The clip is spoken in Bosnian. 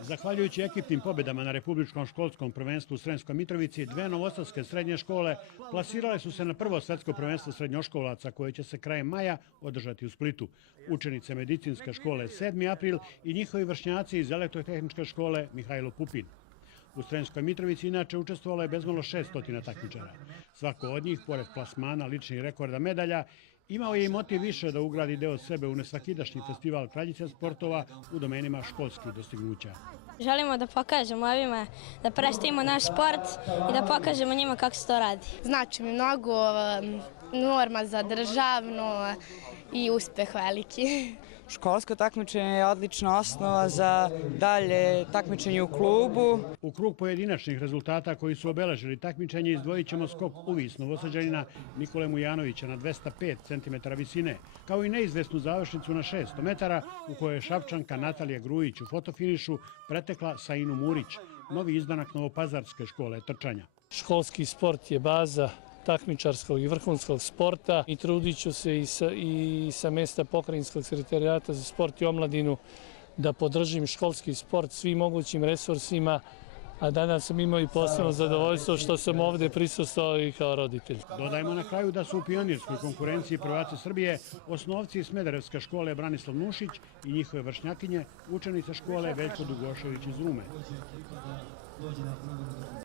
Zahvaljujući ekipnim pobedama na Republičkom školskom prvenstvu u Sremskoj Mitrovici, dve novosadske srednje škole plasirale su se na prvo svetsko prvenstvo srednjoškolaca koje će se krajem maja održati u Splitu. Učenice medicinske škole 7. april i njihovi vršnjaci iz elektrotehničke škole Mihajlo Pupin. U Sremskoj Mitrovici inače učestvovalo je bezmalo 600 takmičara. Svako od njih, pored plasmana ličnih rekorda medalja, imao je i motiv više da ugradi deo sebe u nesvakidašnji festival kraljice sportova u domenima školskih dostignuća. Želimo da pokažemo ovima da predstavimo naš sport i da pokažemo njima kako se to radi. Znači mi mnogo, norma za državno i uspeh veliki. Školsko takmičenje je odlična osnova za dalje takmičenje u klubu. U krug pojedinačnih rezultata koji su obeležili takmičenje izdvojit ćemo skok u vis Novosađanina Nikole Mujanovića na 205 cm visine, kao i neizvesnu završnicu na 600 metara u kojoj je Šapčanka Natalija Grujić u fotofinišu pretekla Sainu Murić, novi izdanak Novopazarske škole trčanja. Školski sport je baza takmičarskog i vrhunskog sporta i trudit ću se i sa mesta Pokrajinskog sekretarijata za sport i omladinu da podržim školski sport svim mogućim resursima, a danas sam imao i posebno zadovoljstvo što sam ovde prisustvovao i kao roditelj. Dodajmo na kraju da su u pionirskoj konkurenciji prvaci Srbije osnovci Smederevske škole Branislav Nušić i njihove vršnjakinje, učenice škole Veljko Dugošević iz Rume.